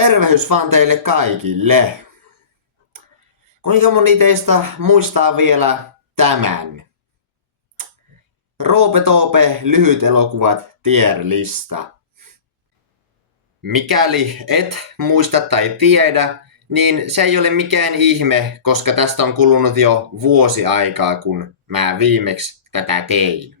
Tervehdys vaan teille kaikille. Kuinka moni teistä muistaa vielä tämän? Roope Toope lyhyt elokuvat tier-lista. Mikäli et muista tai tiedä, niin se ei ole mikään ihme, koska tästä on kulunut jo vuosi aikaa, kun mä viimeksi tätä tein.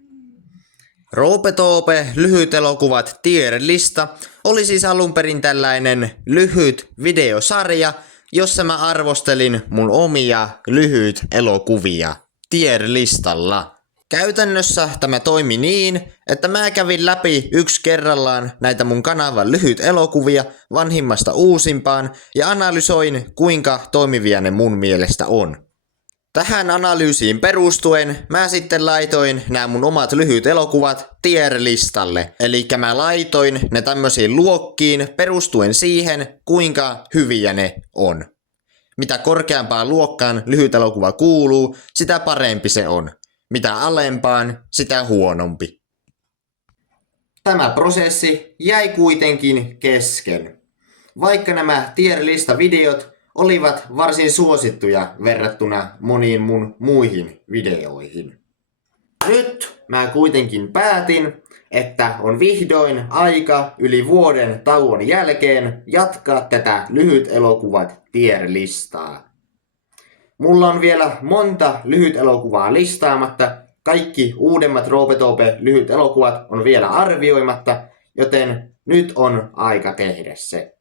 Roope Toope lyhyt elokuvat tier-lista oli siis alun perin tällainen lyhyt videosarja, jossa mä arvostelin mun omia lyhyt elokuvia tier-listalla. Käytännössä tämä toimi niin, että mä kävin läpi yksi kerrallaan näitä mun kanavan lyhyt elokuvia vanhimmasta uusimpaan ja analysoin, kuinka toimivia ne mun mielestä on. Tähän analyysiin perustuen mä sitten laitoin nämä mun omat lyhyt elokuvat tier-listalle. Eli mä laitoin ne tämmöisiin luokkiin perustuen siihen, kuinka hyviä ne on. Mitä korkeampaan luokkaan lyhyt elokuva kuuluu, sitä parempi se on. Mitä alempaan, sitä huonompi. Tämä prosessi jäi kuitenkin kesken. Vaikka nämä tier-lista-videot olivat varsin suosittuja verrattuna moniin mun muihin videoihin. Nyt mä kuitenkin päätin, että on vihdoin aika yli vuoden tauon jälkeen jatkaa tätä lyhyt elokuvat tier-listaa. Mulla on vielä monta lyhyt elokuvaa listaamatta, kaikki uudemmat Roope Toope lyhyt elokuvat on vielä arvioimatta, joten nyt on aika tehdä se.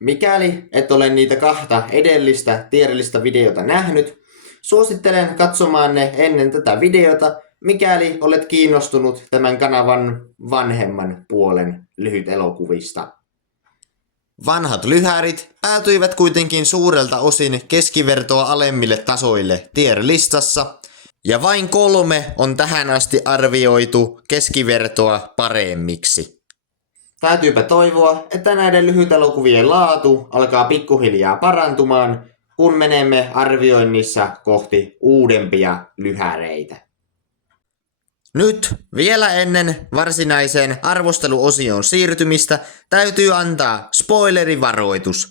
Mikäli et ole niitä kahta edellistä tier-lista videota nähnyt, suosittelen katsomaan ne ennen tätä videota, mikäli olet kiinnostunut tämän kanavan vanhemman puolen lyhyt elokuvista. Vanhat lyhärit päätyivät kuitenkin suurelta osin keskivertoa alemmille tasoille tier-listassa, ja vain 3 on tähän asti arvioitu keskivertoa paremmiksi. Täytyypä toivoa, että näiden lyhytelokuvien laatu alkaa pikkuhiljaa parantumaan, kun menemme arvioinnissa kohti uudempia lyhäreitä. Nyt vielä ennen varsinaiseen arvosteluosioon siirtymistä täytyy antaa spoilerivaroitus.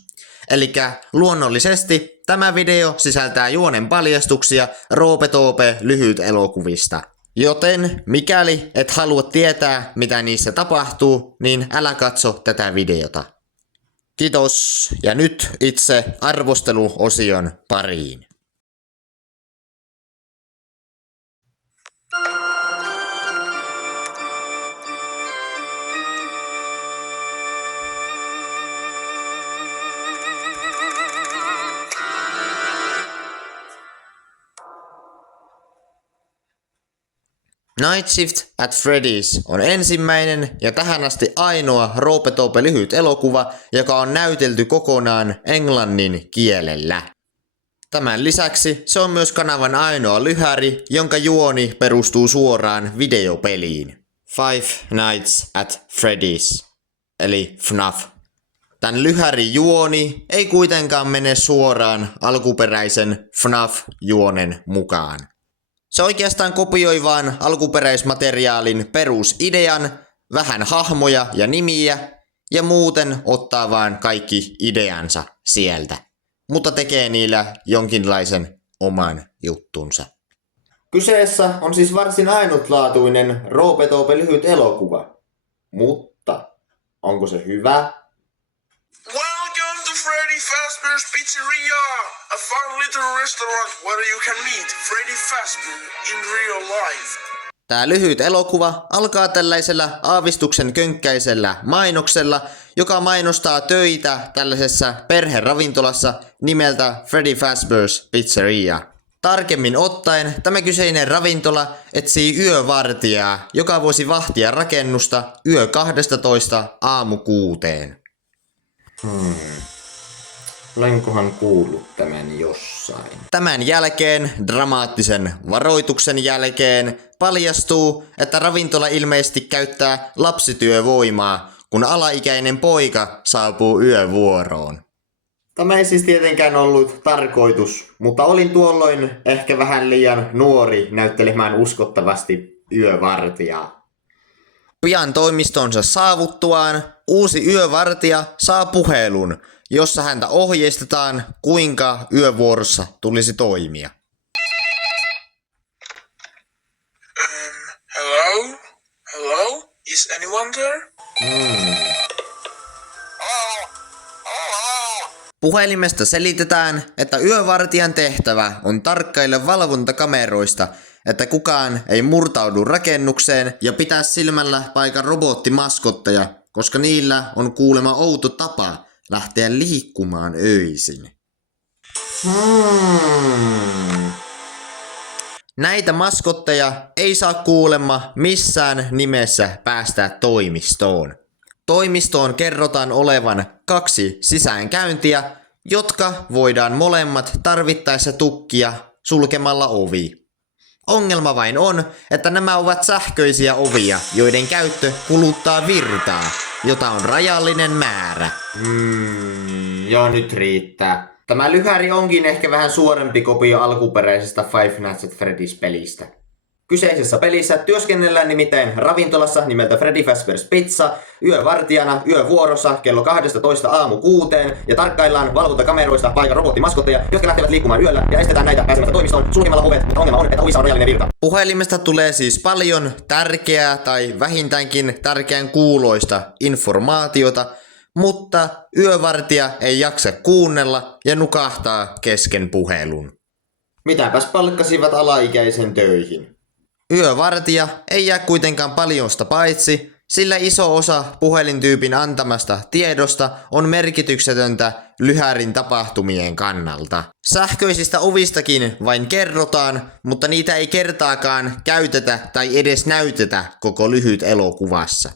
Elikkä luonnollisesti tämä video sisältää juonen paljastuksia Roope Toope lyhyt elokuvista. Joten mikäli et halua tietää mitä niissä tapahtuu, niin älä katso tätä videota. Kiitos ja nyt itse arvosteluosion pariin. Night Shift at Freddy's on ensimmäinen ja tähän asti ainoa Roope Toope lyhyt elokuva, joka on näytelty kokonaan englannin kielellä. Tämän lisäksi se on myös kanavan ainoa lyhäri, jonka juoni perustuu suoraan videopeliin. Five Nights at Freddy's, eli FNAF. Tän lyhäri juoni ei kuitenkaan mene suoraan alkuperäisen FNAF-juonen mukaan. Se oikeastaan kopioi vaan alkuperäismateriaalin perusidean, vähän hahmoja ja nimiä, ja muuten ottaa vaan kaikki ideansa sieltä. Mutta tekee niillä jonkinlaisen oman juttunsa. Kyseessä on siis varsin ainutlaatuinen Roope Toope lyhyt elokuva. Mutta onko se hyvä? Welcome to Freddy Fazbear's Pizzeria, a fun little restaurant where you can meet Freddy Fazbear in real life. Tää lyhyt elokuva alkaa tällaisella aavistuksen könkkäisellä mainoksella, joka mainostaa töitä tällaisessa perheravintolassa nimeltä Freddy Fazbear's Pizzeria. Tarkemmin ottaen tämä kyseinen ravintola etsii yövartijaa, joka voisi vahtia rakennusta yö 12 aamu 6. Olenkohan kuullut tämän jossain? Tämän jälkeen, dramaattisen varoituksen jälkeen, paljastuu, että ravintola ilmeisesti käyttää lapsityövoimaa, kun alaikäinen poika saapuu yövuoroon. Tämä ei siis tietenkään ollut tarkoitus, mutta olin tuolloin ehkä vähän liian nuori näyttelemään uskottavasti yövartijaa. Pian toimistonsa saavuttuaan uusi yövartija saa puhelun, jossa häntä ohjeistetaan, kuinka yövuorossa tulisi toimia. Hello? Hello? Is anyone there? Puhelimesta selitetään, että yövartijan tehtävä on tarkkailla valvontakameroista, että kukaan ei murtaudu rakennukseen ja pitää silmällä paikan robottimaskotteja, koska niillä on kuulemma outo tapa lähteä liikkumaan öisin. Näitä maskotteja ei saa kuulemma missään nimessä päästää toimistoon. Toimistoon kerrotaan olevan 2 sisäänkäyntiä, jotka voidaan molemmat tarvittaessa tukkia sulkemalla ovi. Ongelma vain on, että nämä ovat sähköisiä ovia, joiden käyttö kuluttaa virtaa, jota on rajallinen määrä. Joo, nyt riittää. Tämä lyhäri onkin ehkä vähän suorempi kopio alkuperäisestä Five Nights at Freddy's pelistä. Kyseisessä pelissä työskennellään nimittäin ravintolassa nimeltä Freddy Fazbear's Pizza yövartijana yövuorossa kello 12 aamu 6 ja tarkkaillaan valvontakameroista paikan robottimaskotteja, jotka lähtevät liikkumaan yöllä ja estetään näitä pääsemästä toimistoon sulkemalla ovet, mutta ongelma on, että ovissa on rajallinen virta. Puhelimesta tulee siis paljon tärkeää tai vähintäänkin tärkeän kuuloista informaatiota, mutta yövartija ei jaksa kuunnella ja nukahtaa kesken puhelun. Mitäpäs palkkasivat alaikäisen töihin? Yövartija ei jää kuitenkaan paljosta paitsi, sillä iso osa puhelintyypin antamasta tiedosta on merkityksetöntä lyhärin tapahtumien kannalta. Sähköisistä ovistakin vain kerrotaan, mutta niitä ei kertaakaan käytetä tai edes näytetä koko lyhyt elokuvassa.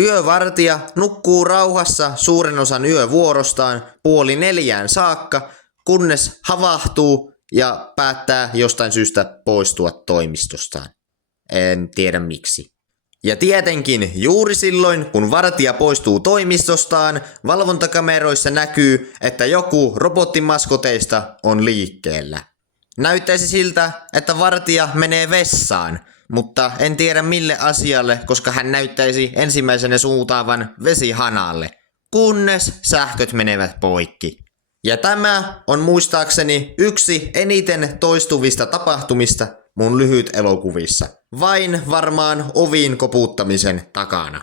Yövartija nukkuu rauhassa suuren osan yövuorostaan 3:30 saakka, kunnes havahtuu ja päättää jostain syystä poistua toimistostaan. En tiedä miksi. Ja tietenkin juuri silloin, kun vartija poistuu toimistostaan, valvontakameroissa näkyy, että joku robottimaskoteista on liikkeellä. Näyttäisi siltä, että vartija menee vessaan, mutta en tiedä mille asialle, koska hän näyttäisi ensimmäisenä suuntaavan vesihanalle, kunnes sähköt menevät poikki. Ja tämä on muistaakseni yksi eniten toistuvista tapahtumista mun lyhyt elokuvissa. Vain varmaan ovin koputtamisen takana.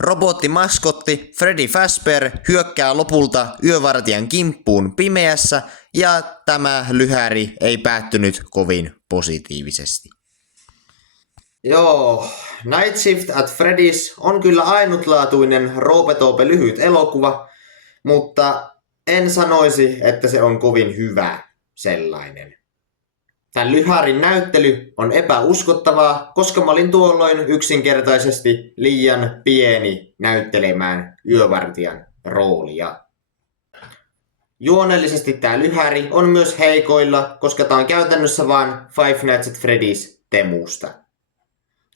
Robottimaskotti Freddy Fazbear hyökkää lopulta yövartijan kimppuun pimeässä ja tämä lyhäri ei päättynyt kovin positiivisesti. Joo, Night Shift at Freddy's on kyllä ainutlaatuinen roopetope lyhyt elokuva, mutta en sanoisi, että se on kovin hyvä sellainen. Tämän lyhärin näyttely on epäuskottavaa, koska mä olin tuolloin yksinkertaisesti liian pieni näyttelemään yövartijan roolia. Juonellisesti tää lyhäri on myös heikoilla, koska tää on käytännössä vaan Five Nights at Freddy's temusta.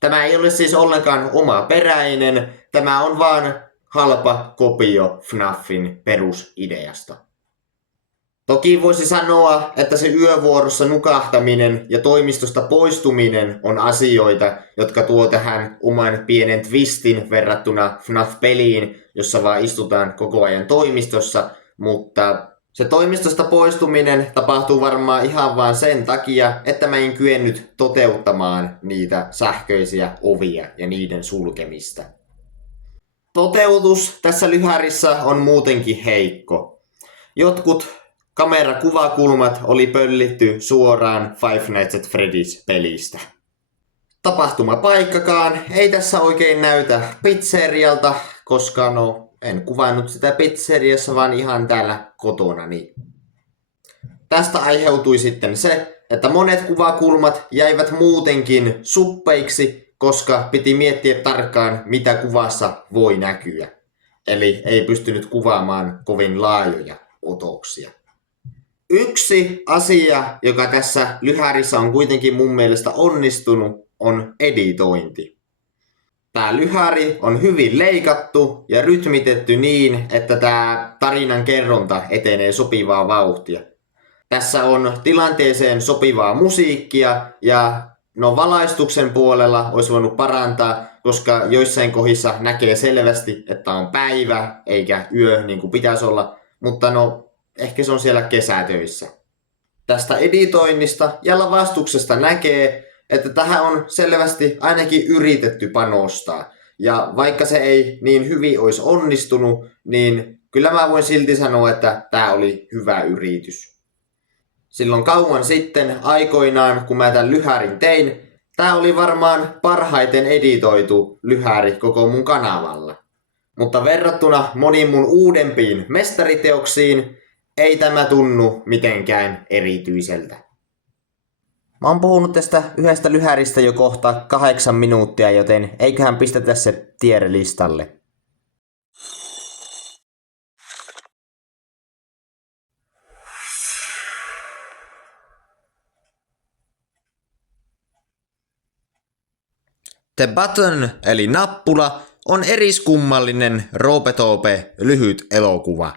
Tämä ei ole siis ollenkaan omaperäinen, tämä on vaan halpa kopio FNAFin perusideasta. Toki voisi sanoa, että se yövuorossa nukahtaminen ja toimistosta poistuminen on asioita, jotka tuo tähän oman pienen twistin verrattuna FNAF-peliin, jossa vaan istutaan koko ajan toimistossa, mutta se toimistosta poistuminen tapahtuu varmaan ihan vaan sen takia, että mä en kyennyt toteuttamaan niitä sähköisiä ovia ja niiden sulkemista. Toteutus tässä lyhärissä on muutenkin heikko. Jotkut kamerakuvakulmat oli pöllitty suoraan Five Nights at Freddy's pelistä. Tapahtumapaikkakaan ei tässä oikein näytä pizzerialta, koska en kuvannut sitä pizzeriassa vaan ihan täällä kotonani. Tästä aiheutui sitten se, että monet kuvakulmat jäivät muutenkin suppeiksi, koska piti miettiä tarkkaan mitä kuvassa voi näkyä. Eli ei pystynyt kuvaamaan kovin laajoja otoksia. Yksi asia, joka tässä lyhärissä on kuitenkin mun mielestä onnistunut, on editointi. Tää lyhäri on hyvin leikattu ja rytmitetty niin, että tää tarinan kerronta etenee sopivaa vauhtia. Tässä on tilanteeseen sopivaa musiikkia ja No valaistuksen puolella olisi voinut parantaa, koska joissain kohdissa näkee selvästi, että on päivä eikä yö niin kuin pitäisi olla, mutta no ehkä se on siellä kesätöissä. Tästä editoinnista ja lavastuksesta näkee, että tähän on selvästi ainakin yritetty panostaa. Ja vaikka se ei niin hyvin olisi onnistunut, niin kyllä mä voin silti sanoa, että tämä oli hyvä yritys. Silloin kauan sitten aikoinaan, kun mä tämän lyhärin tein, tää oli varmaan parhaiten editoitu lyhäri koko mun kanavalla. Mutta verrattuna moniin mun uudempiin mestariteoksiin, ei tämä tunnu mitenkään erityiseltä. Mä oon puhunut tästä yhdestä lyhäristä jo kohta 8 minuuttia, joten eiköhän pistetä se tier-listalle. The Button eli nappula on eriskummallinen Roope-Toope lyhyt elokuva.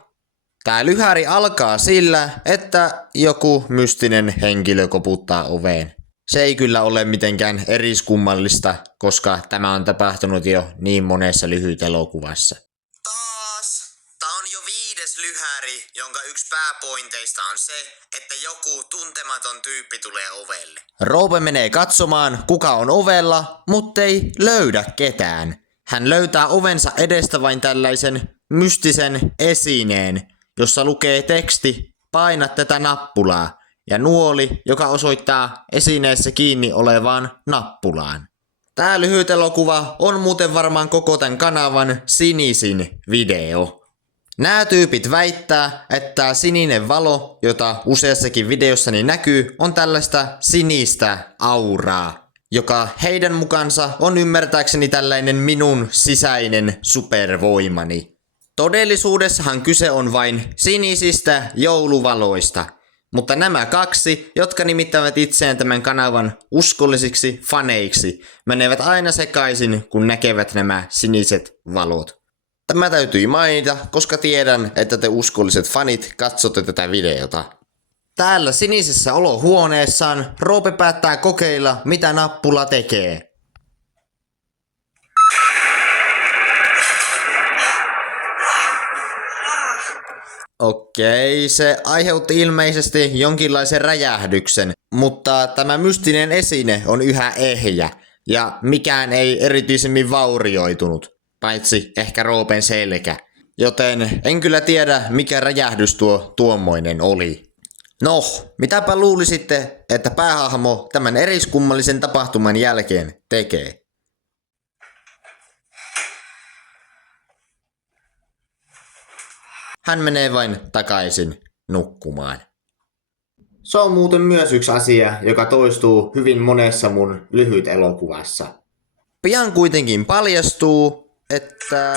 Tää lyhäri alkaa sillä, että joku mystinen henkilö koputtaa oveen. Se ei kyllä ole mitenkään eriskummallista, koska tämä on tapahtunut jo niin monessa lyhyt elokuvassa. Taas! Tää on jo 5. lyhäri, jonka yksi pääpointeista on se, että joku tuntematon tyyppi tulee ovelle. Roope menee katsomaan, kuka on ovella, mutta ei löydä ketään. Hän löytää ovensa edestä vain tällaisen mystisen esineen, jossa lukee teksti "Paina tätä nappulaa" ja nuoli, joka osoittaa esineessä kiinni olevaan nappulaan. Tää lyhyt elokuva on muuten varmaan koko tämän kanavan sinisin video. Nämä tyypit väittää, että sininen valo, jota useassakin videossani näkyy, on tällaista sinistä auraa, joka heidän mukansa on ymmärtääkseni tällainen minun sisäinen supervoimani. Todellisuudessahan kyse on vain sinisistä jouluvaloista, mutta nämä kaksi, jotka nimittävät itseään tämän kanavan uskollisiksi faneiksi, menevät aina sekaisin, kun näkevät nämä siniset valot. Tämä täytyy mainita, koska tiedän, että te uskolliset fanit katsotte tätä videota. Täällä sinisessä olohuoneessaan Roope päättää kokeilla, mitä nappula tekee. Okei, se aiheutti ilmeisesti jonkinlaisen räjähdyksen, mutta tämä mystinen esine on yhä ehjä ja mikään ei erityisemmin vaurioitunut, paitsi ehkä Roopen selkä, joten en kyllä tiedä mikä räjähdys tuommoinen oli. No, mitäpä luulisitte, että päähahmo tämän eriskummallisen tapahtuman jälkeen tekee? Hän menee vain takaisin nukkumaan. Se on muuten myös yksi asia, joka toistuu hyvin monessa mun lyhyt elokuvassa. Pian kuitenkin paljastuu, että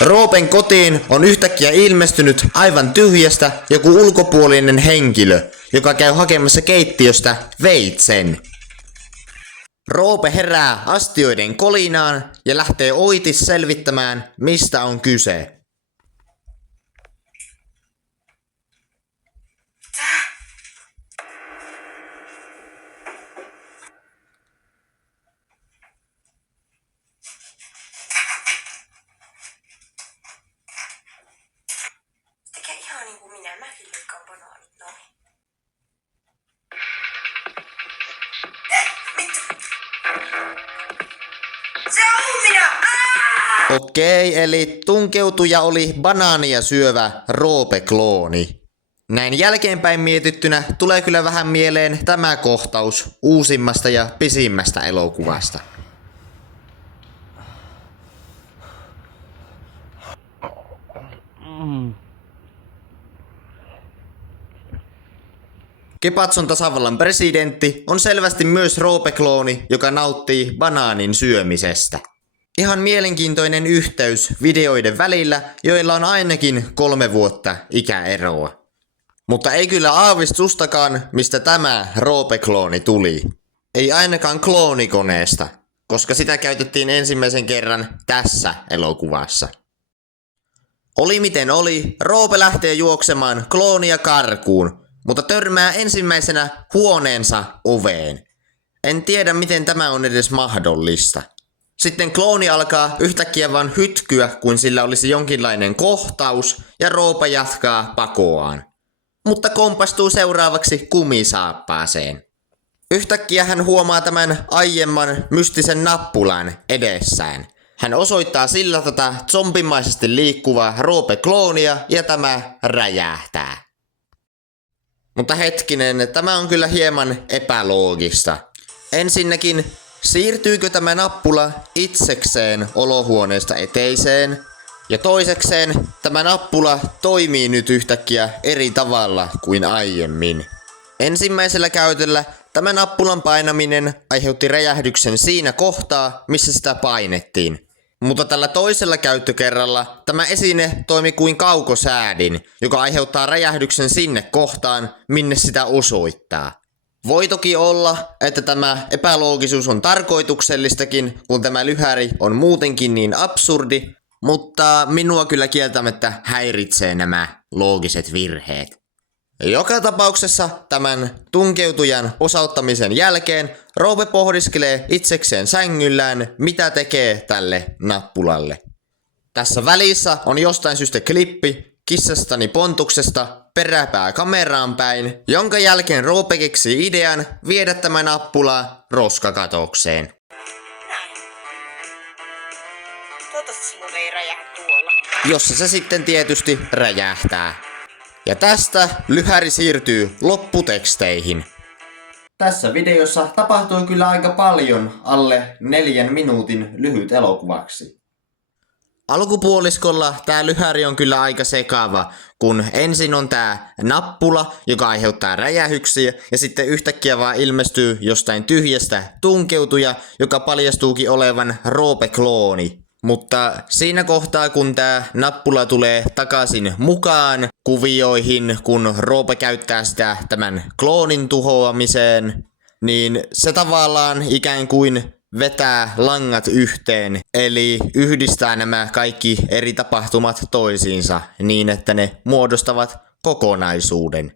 Roopen kotiin on yhtäkkiä ilmestynyt aivan tyhjästä joku ulkopuolinen henkilö, joka käy hakemassa keittiöstä veitsen. Roope herää astioiden kolinaan ja lähtee oitis selvittämään, mistä on kyse. Tekee ihan niin kuin minä. Mäkin leikkaan banaanit noin. Se on minä! Okei, eli tunkeutuja oli banaania syövä Roope-klooni. Näin jälkeenpäin mietittynä tulee kyllä vähän mieleen tämä kohtaus uusimmasta ja pisimmästä elokuvasta. Kepatson tasavallan presidentti on selvästi myös Roope-klooni, joka nauttii banaanin syömisestä. Ihan mielenkiintoinen yhteys videoiden välillä, joilla on ainakin 3 vuotta ikäeroa. Mutta ei kyllä aavistustakaan, mistä tämä Roope-klooni tuli. Ei ainakaan kloonikoneesta, koska sitä käytettiin ensimmäisen kerran tässä elokuvassa. Oli miten oli, Roope lähtee juoksemaan kloonia karkuun, mutta törmää ensimmäisenä huoneensa oveen. En tiedä miten tämä on edes mahdollista. Sitten klooni alkaa yhtäkkiä vaan hytkyä, kuin sillä olisi jonkinlainen kohtaus, ja Roope jatkaa pakoaan. Mutta kompastuu seuraavaksi kumisaappaaseen. Yhtäkkiä hän huomaa tämän aiemman mystisen nappulan edessään. Hän osoittaa sillä tätä zombimaisesti liikkuvaa Roope-kloonia ja tämä räjähtää. Mutta hetkinen, tämä on kyllä hieman epäloogista. Ensinnäkin, siirtyykö tämä nappula itsekseen olohuoneesta eteiseen? Ja toisekseen, tämä nappula toimii nyt yhtäkkiä eri tavalla kuin aiemmin. Ensimmäisellä käytöllä tämä nappulan painaminen aiheutti räjähdyksen siinä kohtaa, missä sitä painettiin. Mutta tällä toisella käyttökerralla tämä esine toimi kuin kaukosäädin, joka aiheuttaa räjähdyksen sinne kohtaan, minne sitä osoittaa. Voi toki olla, että tämä epäloogisuus on tarkoituksellistakin, kun tämä lyhäri on muutenkin niin absurdi, mutta minua kyllä kieltämättä häiritsee nämä loogiset virheet. Joka tapauksessa tämän tunkeutujan osauttamisen jälkeen Roope pohdiskelee itsekseen sängyllään, mitä tekee tälle nappulalle. Tässä välissä on jostain syystä klippi kissastani Pontuksesta peräpää kameraan päin, jonka jälkeen Roope keksii idean viedä tämä nappula roskakatokseen. Näin. Toivottavasti sinun ei räjähä tuolla. Jossa se sitten tietysti räjähtää. Ja tästä lyhäri siirtyy lopputeksteihin. Tässä videossa tapahtui kyllä aika paljon alle 4 minuutin lyhyt elokuvaksi. Alkupuoliskolla tää lyhäri on kyllä aika sekava, kun ensin on tää nappula, joka aiheuttaa räjähyksiä, ja sitten yhtäkkiä vaan ilmestyy jostain tyhjästä tunkeutuja, joka paljastuukin olevan Roope-klooni. Mutta siinä kohtaa, kun tää nappula tulee takaisin mukaan kuvioihin, kun Roope käyttää sitä tämän kloonin tuhoamiseen, niin se tavallaan ikään kuin vetää langat yhteen, eli yhdistää nämä kaikki eri tapahtumat toisiinsa niin, että ne muodostavat kokonaisuuden.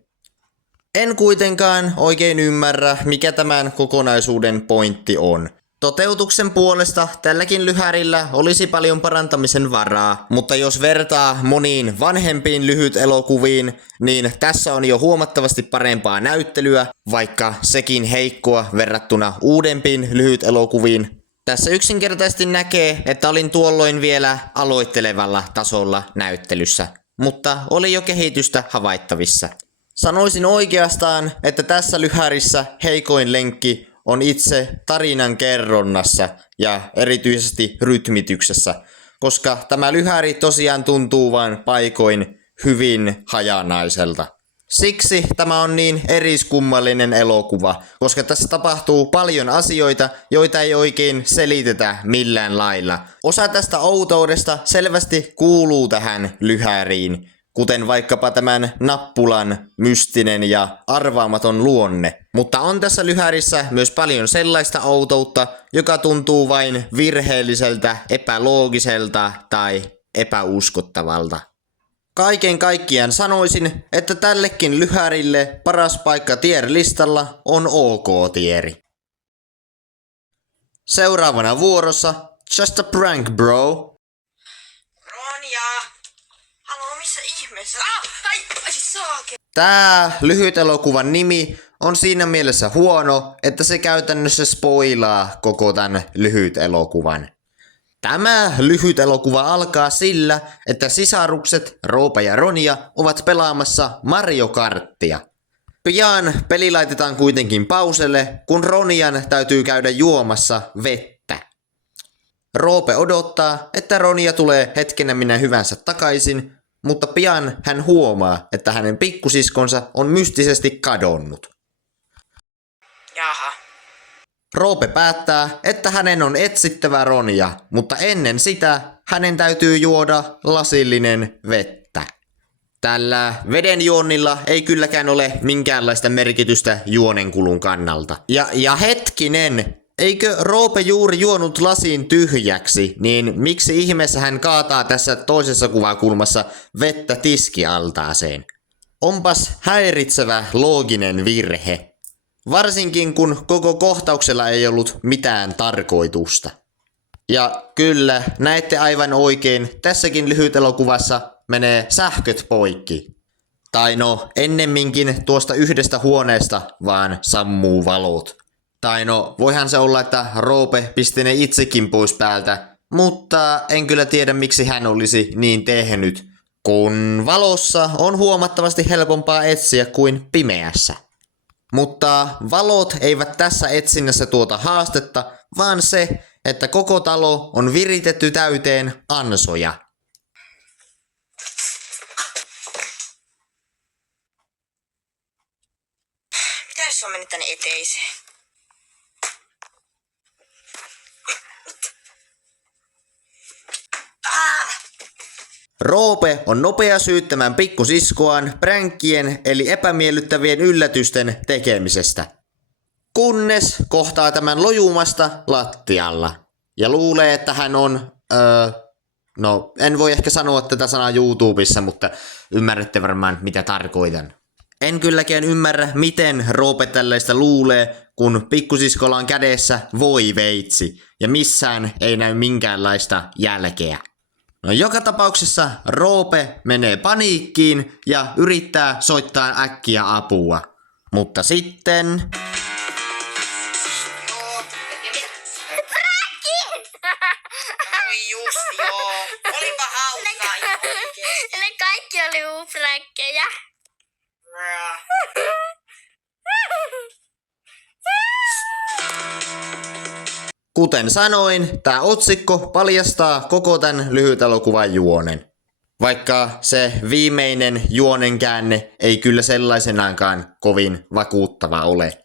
En kuitenkaan oikein ymmärrä, mikä tämän kokonaisuuden pointti on. Toteutuksen puolesta tälläkin lyhärillä olisi paljon parantamisen varaa, mutta jos vertaa moniin vanhempiin lyhytelokuviin, niin tässä on jo huomattavasti parempaa näyttelyä, vaikka sekin heikkoa verrattuna uudempiin lyhytelokuviin. Tässä yksinkertaisesti näkee, että olin tuolloin vielä aloittelevalla tasolla näyttelyssä, mutta oli jo kehitystä havaittavissa. Sanoisin oikeastaan, että tässä lyhärissä heikoin lenkki on itse tarinan kerronnassa ja erityisesti rytmityksessä, koska tämä lyhäri tosiaan tuntuu vain paikoin hyvin hajanaiselta. Siksi tämä on niin eriskummallinen elokuva, koska tässä tapahtuu paljon asioita, joita ei oikein selitetä millään lailla. Osa tästä outoudesta selvästi kuuluu tähän lyhäriin, kuten vaikkapa tämän nappulan mystinen ja arvaamaton luonne. Mutta on tässä lyhärissä myös paljon sellaista outoutta, joka tuntuu vain virheelliseltä, epäloogiselta tai epäuskottavalta. Kaiken kaikkiaan sanoisin, että tällekin lyhärille paras paikka tier-listalla on OK-tieri. Seuraavana vuorossa Just a Prank Bro. Ronja! Halo, missä ihmeessä? Ai siis saake! Tää lyhytelokuvan nimi on siinä mielessä huono, että se käytännössä spoilaa koko tän lyhytelokuvan. Tämä lyhytelokuva alkaa sillä, että sisarukset Roope ja Ronja ovat pelaamassa Mario Karttia. Pian peli laitetaan kuitenkin pauselle, kun Ronjan täytyy käydä juomassa vettä. Roope odottaa, että Ronja tulee hetkenä minä hyvänsä takaisin, mutta pian hän huomaa, että hänen pikkusiskonsa on mystisesti kadonnut. Jaha. Roope päättää, että hänen on etsittävä Ronja, mutta ennen sitä hänen täytyy juoda lasillinen vettä. Tällä veden juonnilla ei kylläkään ole minkäänlaista merkitystä juonenkulun kannalta. Ja hetkinen, Eikö Roope juuri juonut lasin tyhjäksi, niin miksi ihmeessä hän kaataa tässä toisessa kuvakulmassa vettä tiskialtaaseen? Onpas häiritsevä looginen virhe. Varsinkin kun koko kohtauksella ei ollut mitään tarkoitusta. Ja kyllä, näette aivan oikein, tässäkin lyhytelokuvassa menee sähköt poikki. Tai no, ennemminkin tuosta yhdestä huoneesta vaan sammuu valot. Tai no, voihan se olla, että Roope pisti ne itsekin pois päältä, mutta en kyllä tiedä miksi hän olisi niin tehnyt, kun valossa on huomattavasti helpompaa etsiä kuin pimeässä. Mutta valot eivät tässä etsinnässä tuota haastetta, vaan se, että koko talo on viritetty täyteen ansoja. Mitä jos se on mennyt tänne eteiseen? Roope on nopea syyttämään pikkusiskoaan pränkkien eli epämiellyttävien yllätysten tekemisestä. Kunnes kohtaa tämän lojumasta lattialla ja luulee, että hän on, no en voi ehkä sanoa tätä sanaa YouTubessa, mutta ymmärrätte varmaan mitä tarkoitan. En kylläkään ymmärrä, miten Roope tällaista luulee, kun pikkusiskolla on kädessä voiveitsi ja missään ei näy minkäänlaista jälkeä. No joka tapauksessa Roope menee paniikkiin ja yrittää soittaa äkkiä apua. Mutta sitten... Oi just joo. Olipa hauskaa ihan oikeesti. Ne kaikki oli ufräkkejä. Kuten sanoin, tämä otsikko paljastaa koko tämän lyhytelokuvan juonen. Vaikka se viimeinen juonen käänne ei kyllä sellaisenaankaan kovin vakuuttava ole.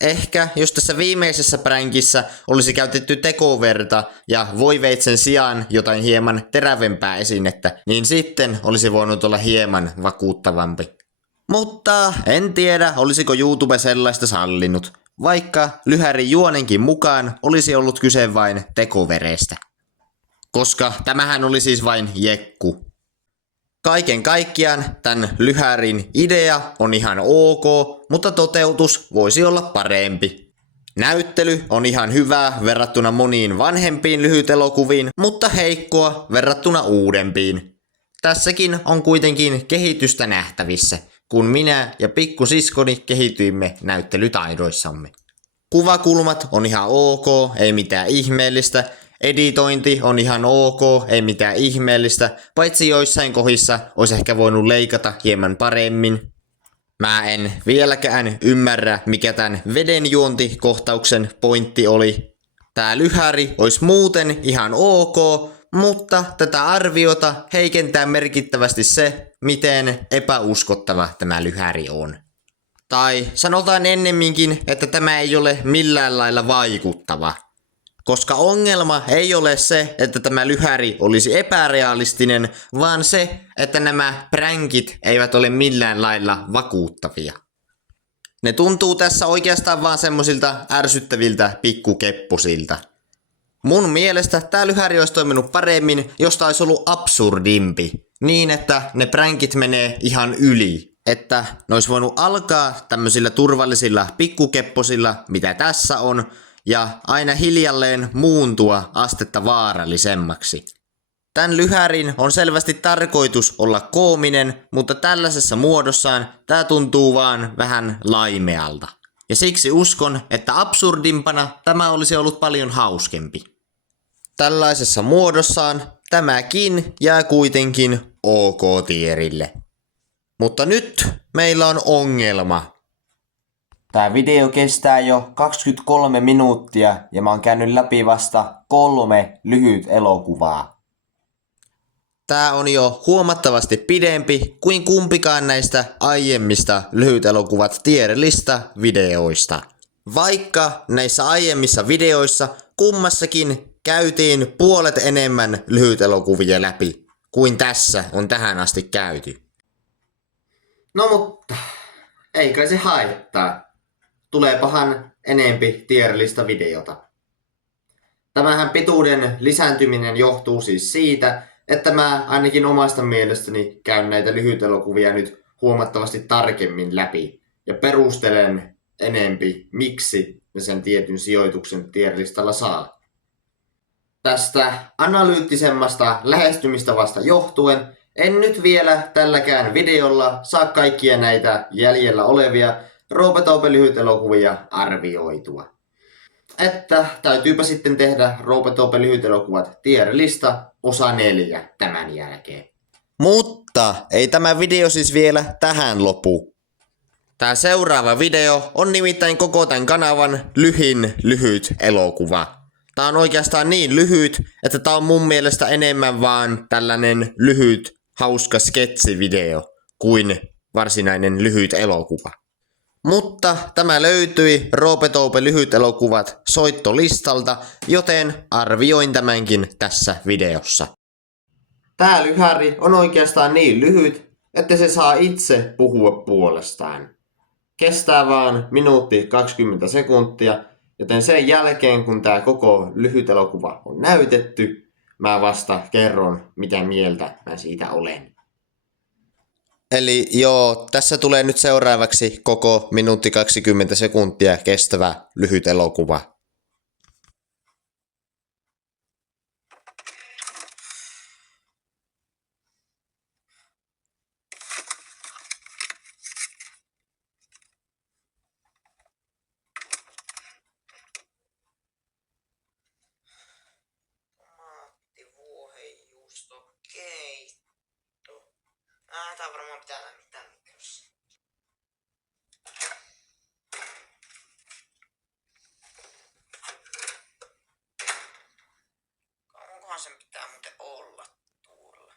Ehkä jos tässä viimeisessä pränkissä olisi käytetty tekoverta ja voiveitsen sijaan jotain hieman terävempää esinettä, niin sitten olisi voinut olla hieman vakuuttavampi. Mutta en tiedä, olisiko YouTube sellaista sallinut, vaikka lyhärin juonenkin mukaan olisi ollut kyse vain tekoverestä. Koska tämähän oli siis vain jekku. Kaiken kaikkiaan tämän lyhärin idea on ihan ok, mutta toteutus voisi olla parempi. Näyttely on ihan hyvää verrattuna moniin vanhempiin lyhytelokuviin, mutta heikkoa verrattuna uudempiin. Tässäkin on kuitenkin kehitystä nähtävissä, kun minä ja pikkusiskoni kehityimme näyttelytaidoissamme. Kuvakulmat on ihan ok, ei mitään ihmeellistä. Editointi on ihan ok, ei mitään ihmeellistä, paitsi joissain kohdissa olisi ehkä voinut leikata hieman paremmin. Mä en vieläkään ymmärrä, mikä tämän vedenjuontikohtauksen pointti oli. Tää lyhäri olisi muuten ihan ok, mutta tätä arviota heikentää merkittävästi se, miten epäuskottava tämä lyhäri on. Tai sanotaan ennemminkin, että tämä ei ole millään lailla vaikuttava. Koska ongelma ei ole se, että tämä lyhäri olisi epärealistinen, vaan se, että nämä pränkit eivät ole millään lailla vakuuttavia. Ne tuntuu tässä oikeastaan vaan semmosilta ärsyttäviltä pikkukeppusilta. Mun mielestä tää lyhäri olisi toiminut paremmin, jos tää olisi ollut absurdimpi. Niin, että ne pränkit menee ihan yli. Että ne olisi voinut alkaa tämmöisillä turvallisilla pikkukepposilla, mitä tässä on, ja aina hiljalleen muuntua astetta vaarallisemmaksi. Tän lyhärin on selvästi tarkoitus olla koominen, mutta tällaisessa muodossaan tää tuntuu vaan vähän laimealta. Ja siksi uskon, että absurdimpana tämä olisi ollut paljon hauskempi. Tällaisessa muodossaan tämäkin jää kuitenkin OK-tierille. Mutta nyt meillä on ongelma. Tää video kestää jo 23 minuuttia ja mä oon käynyt läpi vasta 3 lyhyt elokuvaa. Tää on jo huomattavasti pidempi kuin kumpikaan näistä aiemmista lyhytelokuvat tierlista videoista. Vaikka näissä aiemmissa videoissa kummassakin käytiin puolet enemmän lyhytelokuvia läpi kuin tässä on tähän asti käyty. No mutta, ei kai se haittaa. Tuleepahan enempi tierlista videota. Tämähän pituuden lisääntyminen johtuu siis siitä, että mä ainakin omasta mielestäni käyn näitä lyhytelokuvia nyt huomattavasti tarkemmin läpi ja perustelen enempi, miksi ne sen tietyn sijoituksen tierlistalla saa. Tästä analyyttisemmasta lähestymistavasta johtuen en nyt vielä tälläkään videolla saa kaikkia näitä jäljellä olevia Roope lyhytelokuvia arvioitua. Että täytyypä sitten tehdä Roope lyhytelokuvat tierlista osa 4 tämän jälkeen. Mutta ei tämä video siis vielä tähän lopu. Tää seuraava video on nimittäin koko tämän kanavan lyhyt elokuva. Tää on oikeastaan niin lyhyt, että tää on mun mielestä enemmän vaan tällainen lyhyt, hauska sketsivideo kuin varsinainen lyhyt elokuva. Mutta tämä löytyi Roope lyhyt elokuvat soittolistalta, joten arvioin tämänkin tässä videossa. Tää lyhäri on oikeastaan niin lyhyt, että se saa itse puhua puolestaan. Kestää vaan minuutti 20 sekuntia, joten sen jälkeen kun tää koko lyhyt elokuva on näytetty, mä vasta kerron mitä mieltä mä siitä olen. Eli joo, tässä tulee nyt seuraavaksi koko minuutti 20 sekuntia kestävä lyhyt elokuva. Tää varmaan pitää lämmittää mikrossa. Kauankohan sen pitää muuten olla tuolla?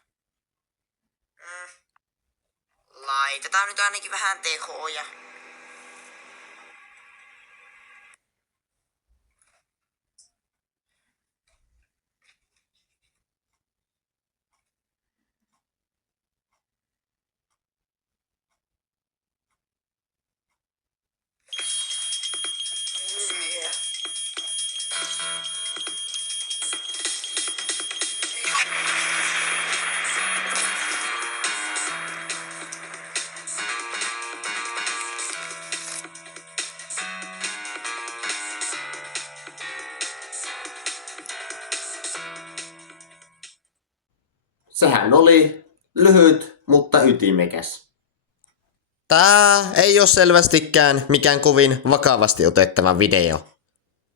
Laitetaan nyt ainakin vähän tehoja. Sehän oli lyhyt, mutta ytimekäs. Tää ei ole selvästikään mikään kovin vakavasti otettava video.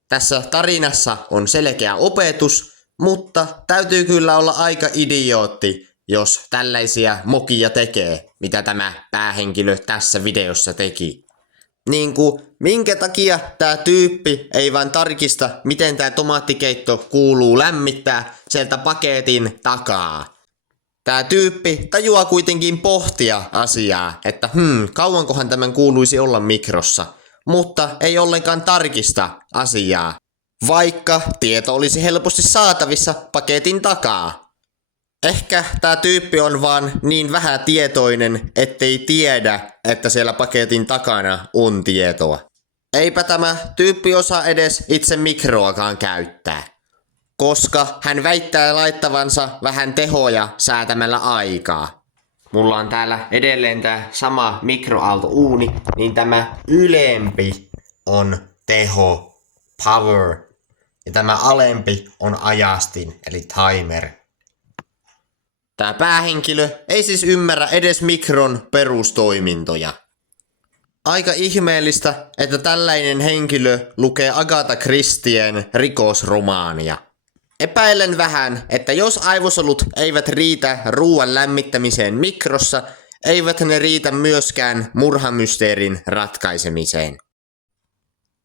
Tässä tarinassa on selkeä opetus, mutta täytyy kyllä olla aika idiootti, jos tällaisia mokia tekee, mitä tämä päähenkilö tässä videossa teki. Minkä takia tää tyyppi ei vaan tarkista, miten tää tomaattikeitto kuuluu lämmittää sieltä paketin takaa. Tää tyyppi tajuaa kuitenkin pohtia asiaa, että kauankohan tämän kuuluisi olla mikrossa, mutta ei ollenkaan tarkista asiaa, vaikka tieto olisi helposti saatavissa paketin takaa. Ehkä tää tyyppi on vaan niin vähätietoinen, ettei tiedä, että siellä paketin takana on tietoa. Eipä tämä tyyppi osaa edes itse mikroakaan käyttää, koska hän väittää laittavansa vähän tehoja säätämällä aikaa. Mulla on täällä edelleen tää sama mikroaaltouuni, niin tämä ylempi on teho, power, ja tämä alempi on ajastin, eli timer. Tää päähenkilö ei siis ymmärrä edes mikron perustoimintoja. Aika ihmeellistä, että tällainen henkilö lukee Agatha Christien rikosromaania. Epäilen vähän, että jos aivosolut eivät riitä ruoan lämmittämiseen mikrossa, eivät ne riitä myöskään murhamysteerin ratkaisemiseen.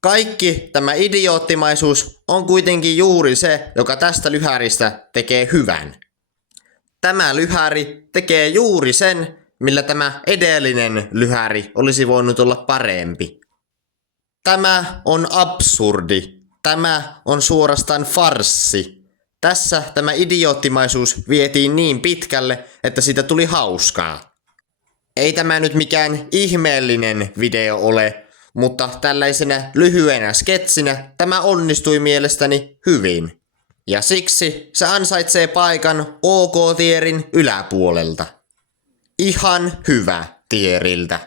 Kaikki tämä idioottimaisuus on kuitenkin juuri se, joka tästä lyhäristä tekee hyvän. Tämä lyhäri tekee juuri sen, millä tämä edellinen lyhäri olisi voinut olla parempi. Tämä on absurdi. Tämä on suorastaan farssi. Tässä tämä idioottimaisuus vietiin niin pitkälle, että siitä tuli hauskaa. Ei tämä nyt mikään ihmeellinen video ole, mutta tällaisena lyhyenä sketsinä tämä onnistui mielestäni hyvin. Ja siksi se ansaitsee paikan OK-tierin yläpuolelta. Ihan hyvä tieriltä.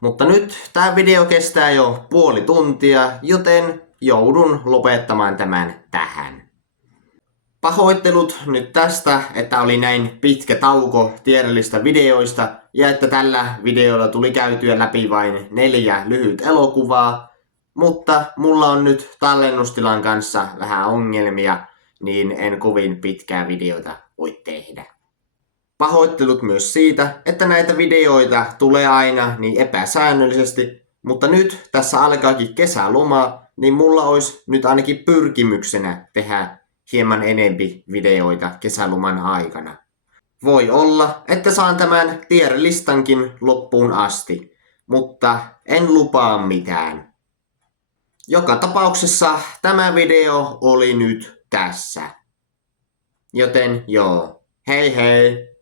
Mutta nyt tää video kestää jo puoli tuntia, joten joudun lopettamaan tämän tähän. Pahoittelut nyt tästä, että oli näin pitkä tauko tierillistä videoista ja että tällä videolla tuli käytyä läpi vain 4 lyhyt elokuvaa, mutta mulla on nyt tallennustilan kanssa vähän ongelmia, niin en kovin pitkää videota voi tehdä. Pahoittelut myös siitä, että näitä videoita tulee aina niin epäsäännöllisesti, mutta nyt tässä alkaakin kesäloma, niin mulla olisi nyt ainakin pyrkimyksenä tehdä hieman enempi videoita kesäloman aikana. Voi olla, että saan tämän tier-listankin loppuun asti, mutta en lupaa mitään. Joka tapauksessa tämä video oli nyt tässä. Joten joo, hei hei!